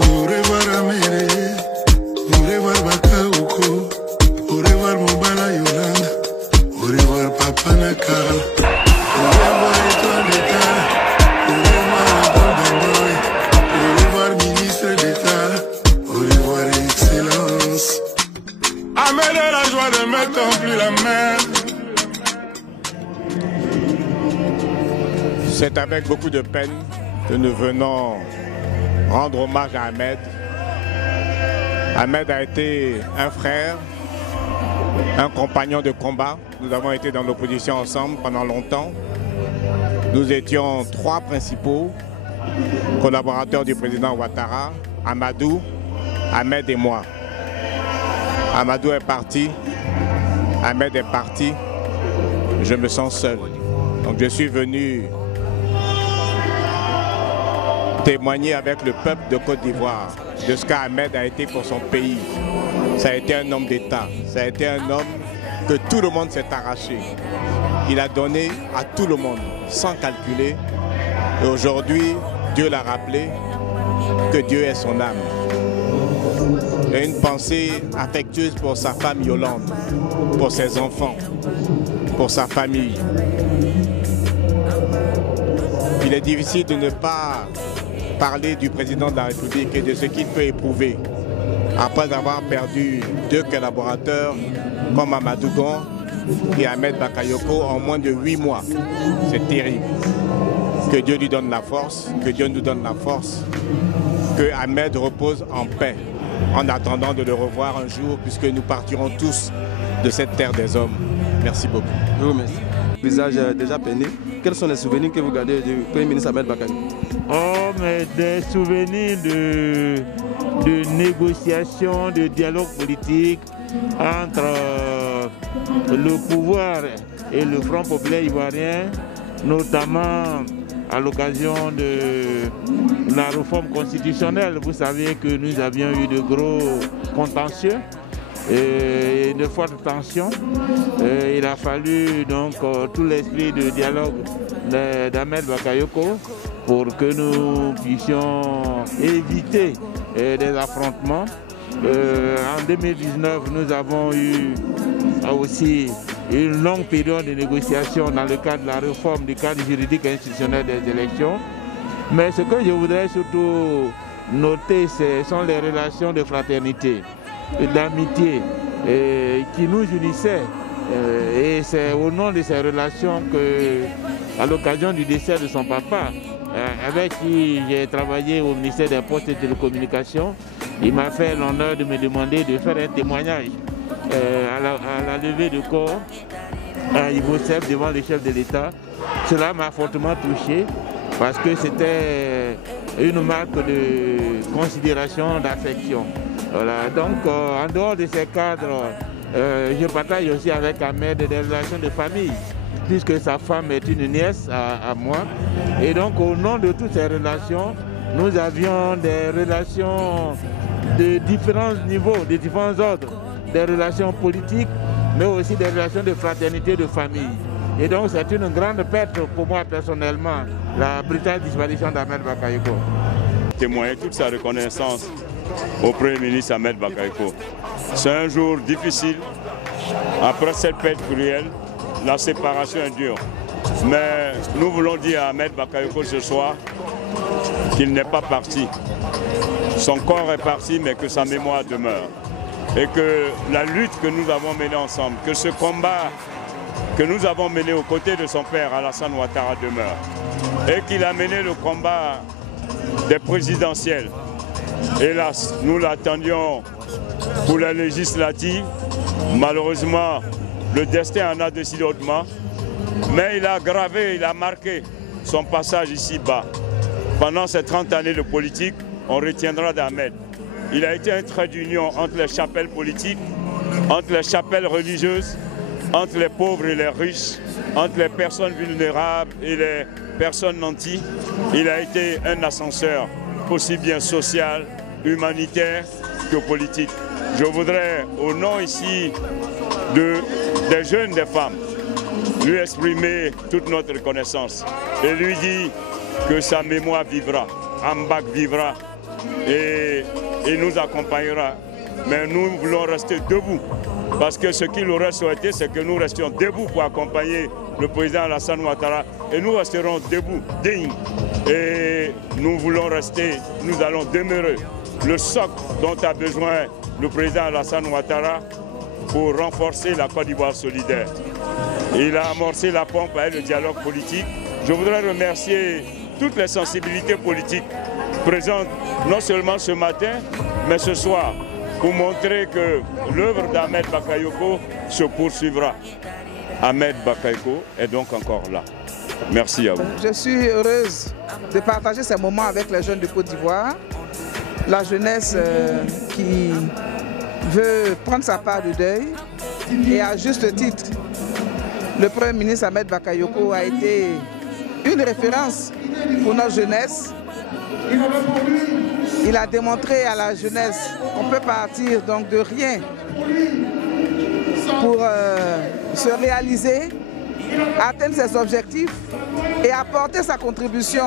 Au revoir Améré, au revoir Bakayoko, au revoir Mobala Yolanda, au revoir Papa Nakala, au revoir Étoile d'État, au revoir Golden Boy, au revoir Ministre d'État, au revoir Excellence. Ahmed a la joie de mettre plus la main. C'est avec beaucoup de peine que nous venons rendre hommage à Ahmed. Ahmed a été un frère, un compagnon de combat. Nous avons été dans l'opposition ensemble pendant longtemps. Nous étions trois principaux collaborateurs du président Ouattara, Amadou, Ahmed et moi. Amadou est parti, Ahmed est parti, je me sens seul. Donc je suis venu témoigner avec le peuple de Côte d'Ivoire de ce qu'Ahmed a été pour son pays. Ça a été un homme d'État, ça a été un homme que tout le monde s'est arraché. Il a donné à tout le monde, sans calculer. Et aujourd'hui, Dieu l'a rappelé que Dieu est son âme. J'ai une pensée affectueuse pour sa femme Yolande, pour ses enfants, pour sa famille. Il est difficile de ne pas parler du président de la République et de ce qu'il peut éprouver après avoir perdu deux collaborateurs comme Amadou Gon et Ahmed Bakayoko en moins de 8 mois. C'est terrible. Que Dieu lui donne la force, que Dieu nous donne la force, que Ahmed repose en paix en attendant de le revoir un jour puisque nous partirons tous de cette terre des hommes. Merci beaucoup. Je vous remercie. Visage déjà peiné. Quels sont les souvenirs que vous gardez du Premier ministre Ahmed Bakayoko? Oh, mais des souvenirs de négociations, de dialogue politique entre le pouvoir et le Front populaire ivoirien, notamment à l'occasion de la réforme constitutionnelle. Vous savez que nous avions eu de gros contentieux et de fortes tensions. Il a fallu donc tout l'esprit de dialogue d'Ahmed Bakayoko pour que nous puissions éviter des affrontements. En 2019, nous avons eu aussi une longue période de négociation dans le cadre de la réforme du cadre juridique et institutionnel des élections. Mais ce que je voudrais surtout noter, ce sont les relations de fraternité et d'amitié qui nous unissaient. Et c'est au nom de ces relations que, à l'occasion du décès de son papa, avec qui j'ai travaillé au ministère des Postes et Télécommunications, il m'a fait l'honneur de me demander de faire un témoignage à la levée de corps à Ivocep devant le chef de l'État. Cela m'a fortement touché parce que c'était une marque de considération, d'affection. Voilà. Donc en dehors de ces cadres, je partage aussi avec Ahmed des relations de famille, puisque sa femme est une nièce à moi. Et donc au nom de toutes ces relations, nous avions des relations de différents niveaux, de différents ordres, des relations politiques, mais aussi des relations de fraternité, de famille. Et donc c'est une grande perte pour moi personnellement, la brutale disparition d'Ahmed Bakayoko. Témoigner toute sa reconnaissance au Premier ministre Ahmed Bakayoko. C'est un jour difficile. Après cette perte cruelle, la séparation est dure. Mais nous voulons dire à Ahmed Bakayoko ce soir qu'il n'est pas parti. Son corps est parti, mais que sa mémoire demeure. Et que la lutte que nous avons menée ensemble, que ce combat que nous avons mené aux côtés de son père Alassane Ouattara demeure. Et qu'il a mené le combat des présidentielles. Hélas, nous l'attendions pour la législative. Malheureusement, le destin en a décidé autrement. Mais il a gravé, il a marqué son passage ici-bas. Pendant ces 30 années de politique, on retiendra d'Ahmed. Il a été un trait d'union entre les chapelles politiques, entre les chapelles religieuses, entre les pauvres et les riches, entre les personnes vulnérables et les personnes nanties. Il a été un ascenseur aussi bien social, humanitaire que politique. Je voudrais, au nom ici des jeunes, des femmes, lui exprimer toute notre reconnaissance et lui dire que sa mémoire vivra, Ambak vivra et il nous accompagnera. Mais nous voulons rester debout. Parce que ce qu'il aurait souhaité, c'est que nous restions debout pour accompagner le président Alassane Ouattara. Et nous resterons debout, dignes. Et nous voulons rester, nous allons demeurer le socle dont a besoin le président Alassane Ouattara pour renforcer la Côte d'Ivoire solidaire. Il a amorcé la pompe avec le dialogue politique. Je voudrais remercier toutes les sensibilités politiques présentes, non seulement ce matin, mais ce soir, pour montrer que l'œuvre d'Ahmed Bakayoko se poursuivra. Ahmed Bakayoko est donc encore là. Merci à vous. Je suis heureuse de partager ces moments avec les jeunes de Côte d'Ivoire, la jeunesse qui veut prendre sa part de deuil, et à juste titre. Le Premier ministre Ahmed Bakayoko a été une référence pour notre jeunesse. Il a démontré à la jeunesse qu'on peut partir donc de rien pour se réaliser, atteindre ses objectifs et apporter sa contribution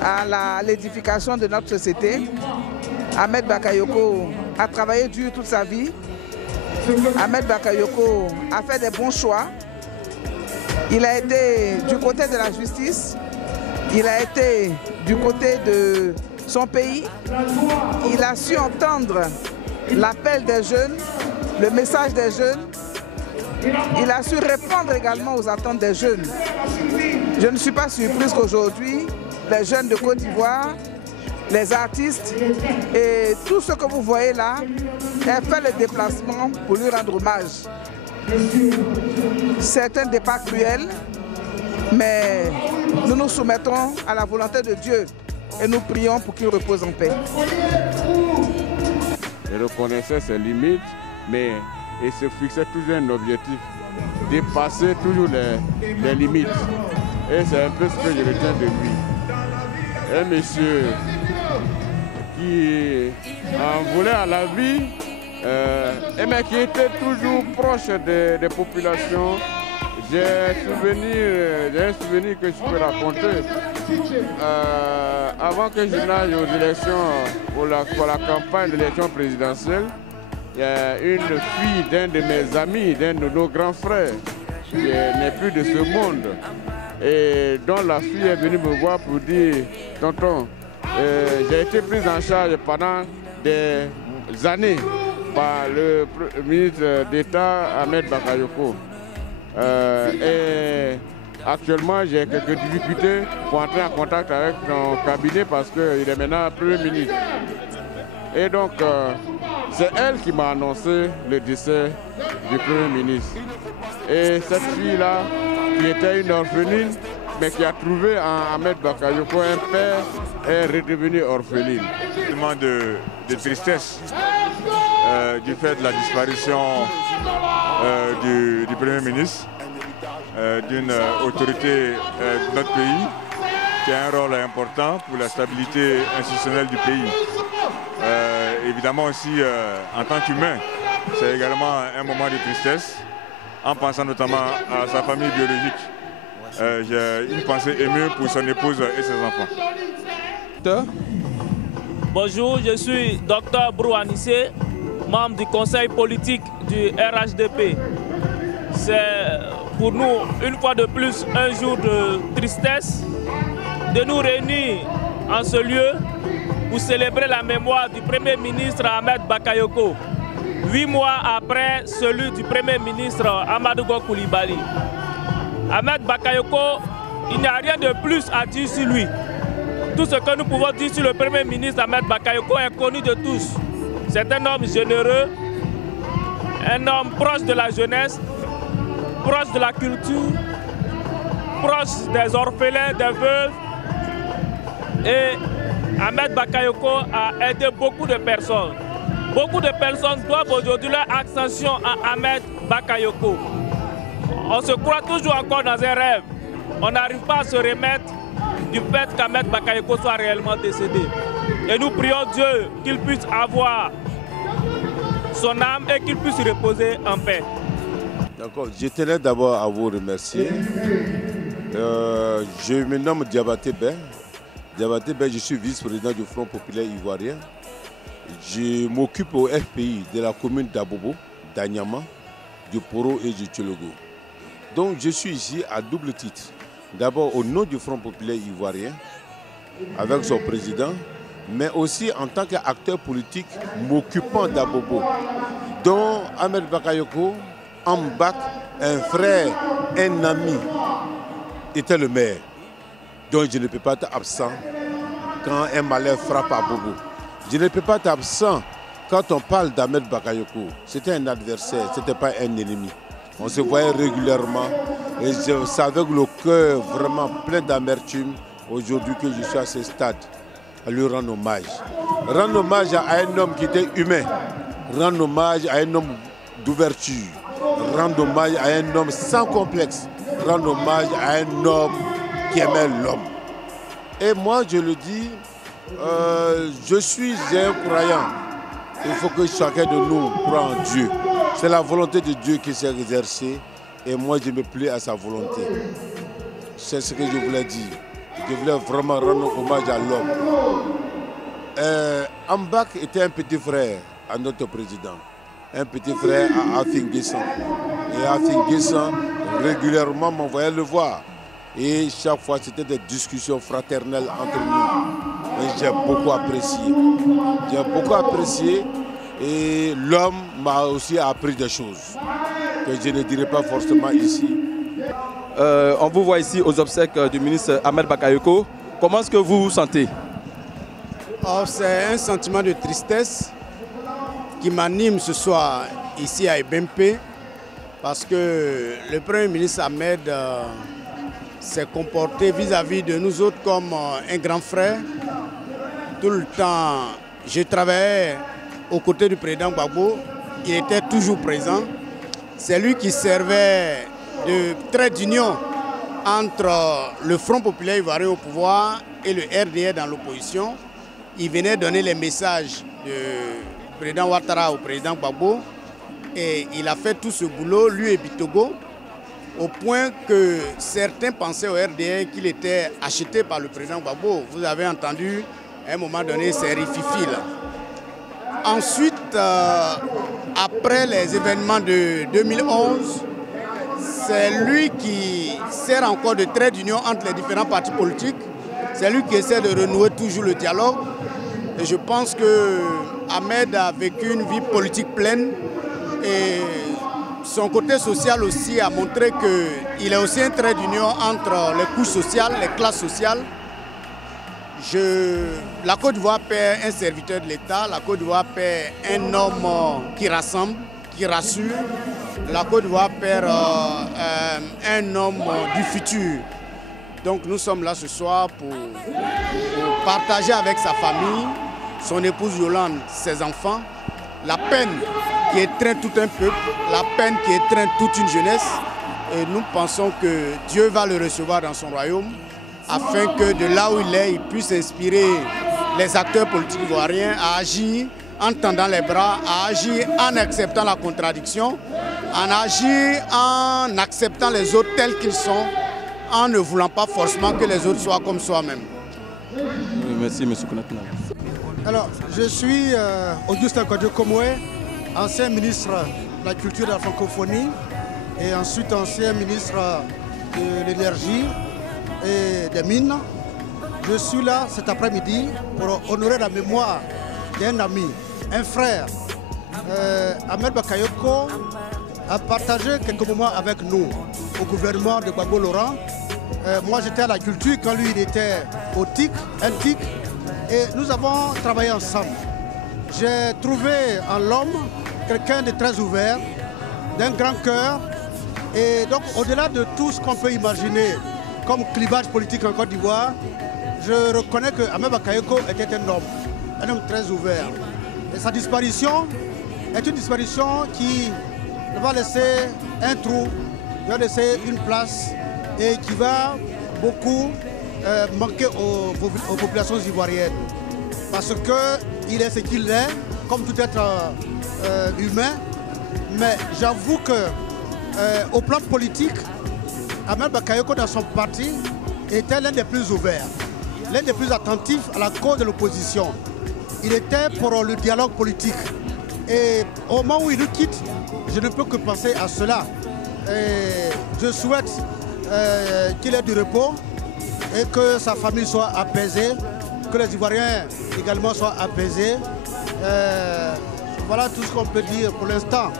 à l'édification de notre société. Ahmed Bakayoko a travaillé dur toute sa vie. Ahmed Bakayoko a fait des bons choix. Il a été du côté de la justice, il a été du côté de son pays, il a su entendre l'appel des jeunes, le message des jeunes, il a su répondre également aux attentes des jeunes. Je ne suis pas surprise qu'aujourd'hui, les jeunes de Côte d'Ivoire, les artistes et tout ce que vous voyez là aient fait le déplacement pour lui rendre hommage. C'est un départ cruel, mais nous nous soumettons à la volonté de Dieu et nous prions pour qu'il repose en paix. Il reconnaissait ses limites, mais il se fixait toujours un objectif, dépasser toujours les limites. Et c'est un peu ce que je retiens de lui. Un monsieur qui en voulait à la vie, mais qui était toujours proche des populations. J'ai un souvenir que je peux raconter. Avant que je n'aille aux élections, pour la campagne de l'élection présidentielle, il y a une fille d'un de mes amis, d'un de nos grands frères, qui n'est plus de ce monde, et dont la fille est venue me voir pour dire « Tonton, j'ai été prise en charge pendant des années par le ministre d'État Ahmed Bakayoko. Et actuellement, j'ai quelques difficultés pour entrer en contact avec son cabinet parce qu'il est maintenant Premier ministre. Et donc, c'est elle qui m'a annoncé le décès du Premier ministre. Et cette fille-là, qui était une orpheline, mais qui a trouvé en Ahmed Bakayoko un père, est redevenue orpheline. Tellement de tristesse du fait de la disparition du Premier ministre, d'une autorité de notre pays, qui a un rôle important pour la stabilité institutionnelle du pays. Évidemment aussi, en tant qu'humain, c'est également un moment de tristesse, en pensant notamment à sa famille biologique. J'ai une pensée émue pour son épouse et ses enfants. Bonjour, je suis Dr Brouanissé, membre du conseil politique du RHDP. C'est pour nous, une fois de plus, un jour de tristesse de nous réunir en ce lieu pour célébrer la mémoire du Premier ministre Ahmed Bakayoko, 8 mois après celui du Premier ministre Amadou Koulibaly. Ahmed Bakayoko, il n'y a rien de plus à dire sur lui. Tout ce que nous pouvons dire sur le Premier ministre Ahmed Bakayoko est connu de tous. C'est un homme généreux, un homme proche de la jeunesse, proche de la culture, proche des orphelins, des veuves. Et Ahmed Bakayoko a aidé beaucoup de personnes. Beaucoup de personnes doivent aujourd'hui leur ascension à Ahmed Bakayoko. On se croit toujours encore dans un rêve. On n'arrive pas à se remettre du fait qu'Ahmed Bakayoko soit réellement décédé. Et nous prions Dieu qu'il puisse avoir son âme et qu'il puisse reposer en paix. D'accord, je tenais d'abord à vous remercier. Je me nomme Diabaté Ben. Diabaté, je suis vice-président du Front populaire ivoirien. Je m'occupe au FPI de la commune d'Abobo, d'Anyama, du Poro et du Tchologo. Donc je suis ici à double titre. D'abord au nom du Front populaire ivoirien, avec son président, mais aussi en tant qu'acteur politique m'occupant d'Abobo, dont Ahmed Bakayoko, Ambak, un frère, un ami, était le maire. Donc je ne peux pas être absent quand un malheur frappe Abobo. Je ne peux pas être absent quand on parle d'Ahmed Bakayoko. C'était un adversaire, ce n'était pas un ennemi. On se voyait régulièrement et c'est avec le cœur vraiment plein d'amertume aujourd'hui que je suis à ce stade à lui rendre hommage. Rendre hommage à un homme qui était humain, rendre hommage à un homme d'ouverture, rendre hommage à un homme sans complexe, rendre hommage à un homme qui aimait l'homme. Et moi je le dis, je suis un croyant. Il faut que chacun de nous croie en Dieu. C'est la volonté de Dieu qui s'est exercée et moi je me plie à sa volonté. C'est ce que je voulais dire. Je voulais vraiment rendre hommage à l'homme. Ambak était un petit frère à notre président. Un petit frère à Afin Guessan. Et Afin Guessan régulièrement m'envoyait le voir. Et chaque fois c'était des discussions fraternelles entre nous. Et j'ai beaucoup apprécié. J'ai beaucoup apprécié. Et l'homme m'a aussi appris des choses que je ne dirai pas forcément ici. On vous voit ici aux obsèques du ministre Ahmed Bakayoko. Comment est-ce que vous vous sentez? C'est un sentiment de tristesse qui m'anime ce soir ici à Ebempe parce que le Premier ministre Ahmed s'est comporté vis-à-vis de nous autres comme un grand frère. Tout le temps, je travaillais aux côtés du président Gbagbo, il était toujours présent. C'est lui qui servait de trait d'union entre le Front populaire ivoirien au pouvoir et le RDR dans l'opposition. Il venait donner les messages du président Ouattara au président Gbagbo et il a fait tout ce boulot, lui et Bitogo, au point que certains pensaient au RDR qu'il était acheté par le président Gbagbo. Vous avez entendu à un moment donné ces rififi là. Ensuite, après les événements de 2011, c'est lui qui sert encore de trait d'union entre les différents partis politiques. C'est lui qui essaie de renouer toujours le dialogue. Et je pense que Ahmed a vécu une vie politique pleine. Et son côté social aussi a montré qu'il est aussi un trait d'union entre les couches sociales, les classes sociales. La Côte d'Ivoire perd un serviteur de l'État, la Côte d'Ivoire perd un homme qui rassemble, qui rassure. La Côte d'Ivoire perd un homme du futur. Donc nous sommes là ce soir pour partager avec sa famille, son épouse Yolande, ses enfants, la peine qui étreint tout un peuple, la peine qui étreint toute une jeunesse. Et nous pensons que Dieu va le recevoir dans son royaume, afin que de là où il est, il puisse inspirer les acteurs politiques ivoiriens à agir en tendant les bras, à agir en acceptant la contradiction, à agir en acceptant les autres tels qu'ils sont, en ne voulant pas forcément que les autres soient comme soi-même. Merci, M. Konatina. Alors, je suis Augustin Kodjo-Komoué, ancien ministre de la Culture et de la Francophonie, et ensuite ancien ministre de l'Énergie et des Mines. Je suis là cet après-midi pour honorer la mémoire d'un ami, un frère. Ahmed Bakayoko a partagé quelques moments avec nous au gouvernement de Gbagbo Laurent. Moi j'étais à la culture quand lui il était au TIC, un TIC, et nous avons travaillé ensemble. J'ai trouvé en l'homme quelqu'un de très ouvert, d'un grand cœur, et donc au-delà de tout ce qu'on peut imaginer comme clivage politique en Côte d'Ivoire, je reconnais que Ahmed Bakayoko était un homme très ouvert. Et sa disparition est une disparition qui va laisser un trou, va laisser une place et qui va beaucoup manquer aux populations ivoiriennes. Parce qu'il est ce qu'il est, comme tout être humain. Mais j'avoue qu'au plan politique, Ahmed Bakayoko dans son parti était l'un des plus ouverts. l'un des plus attentifs à la cause de l'opposition. Il était pour le dialogue politique. Et au moment où il nous quitte, je ne peux que penser à cela. Et je souhaite qu'il ait du repos et que sa famille soit apaisée, que les Ivoiriens également soient apaisés. Voilà tout ce qu'on peut dire pour l'instant.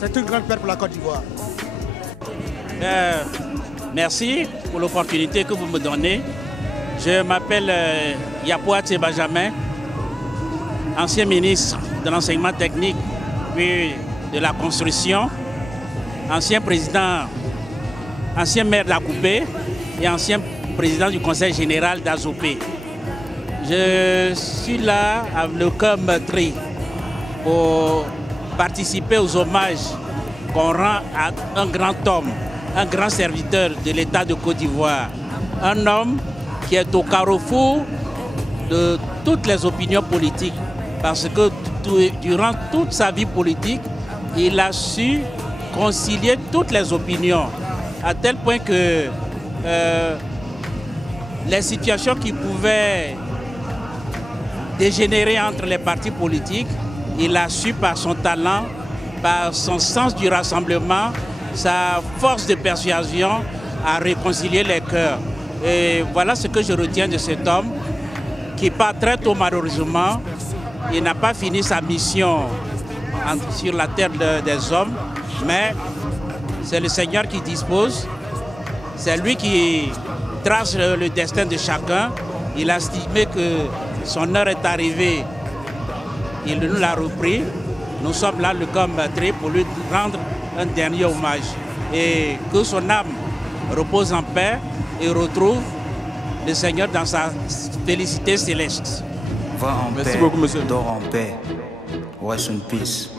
C'est une grande perte pour la Côte d'Ivoire. Merci pour l'opportunité que vous me donnez. Je m'appelle Yapouate Benjamin, ancien ministre de l'enseignement technique puis de la construction, ancien président, ancien maire d'Akoupé et ancien président du conseil général d'Azopé. Je suis là avec le cœur meurtri pour participer aux hommages qu'on rend à un grand homme, un grand serviteur de l'État de Côte d'Ivoire, un homme qui est au carrefour de toutes les opinions politiques, parce que durant toute sa vie politique, il a su concilier toutes les opinions, à tel point que les situations qui pouvaient dégénérer entre les partis politiques, il a su par son talent, par son sens du rassemblement, sa force de persuasion à réconcilier les cœurs. Et voilà ce que je retiens de cet homme qui part très tôt malheureusement. Il n'a pas fini sa mission sur la terre des hommes, mais c'est le Seigneur qui dispose, c'est lui qui trace le destin de chacun. Il a estimé que son heure est arrivée, il nous l'a repris. Nous sommes là, le cœur meurtri, pour lui rendre un dernier hommage. Et que son âme repose en paix et retrouve le Seigneur dans sa félicité céleste. Va en paix, dors en paix. Rest in peace.